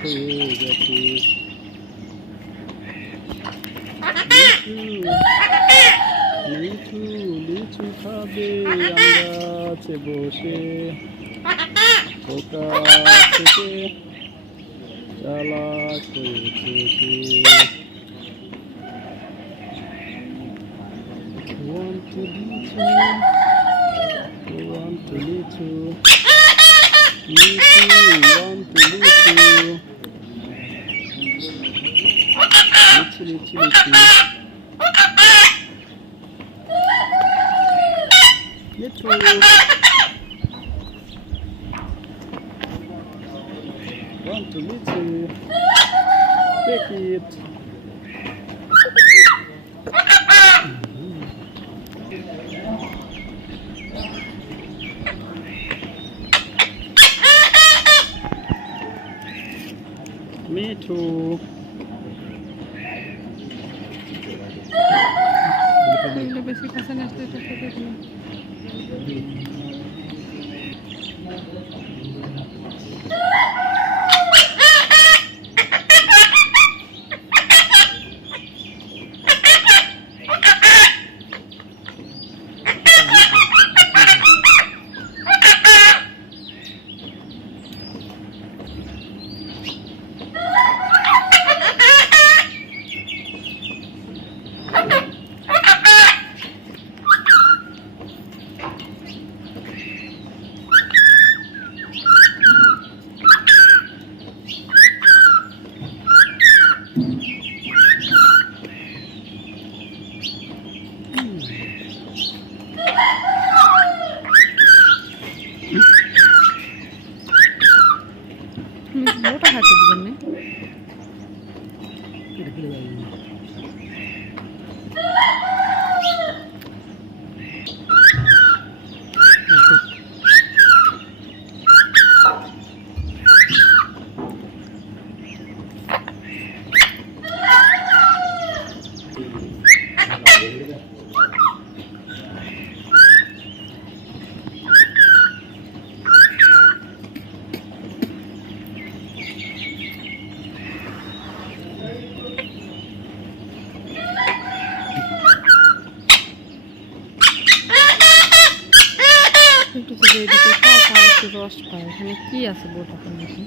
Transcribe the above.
হয়ে গেছে। লিচু লিচু খাবে গাছে বসে, পোকা থেকে চালাক হয়েছে। Want to লিচু, want to লিচু, লিচু want to লিচু, লিচু লিচু লিচু, লিচু want to লিচু, take it. Me too. বেশি কাছে না আসলে এটা খেতে দিই। ওটা হাতে দিবেন না। একটু যদি এদিকে খাওয়া একটু রস পায়, এখানে কি আছে বোটা দেখি।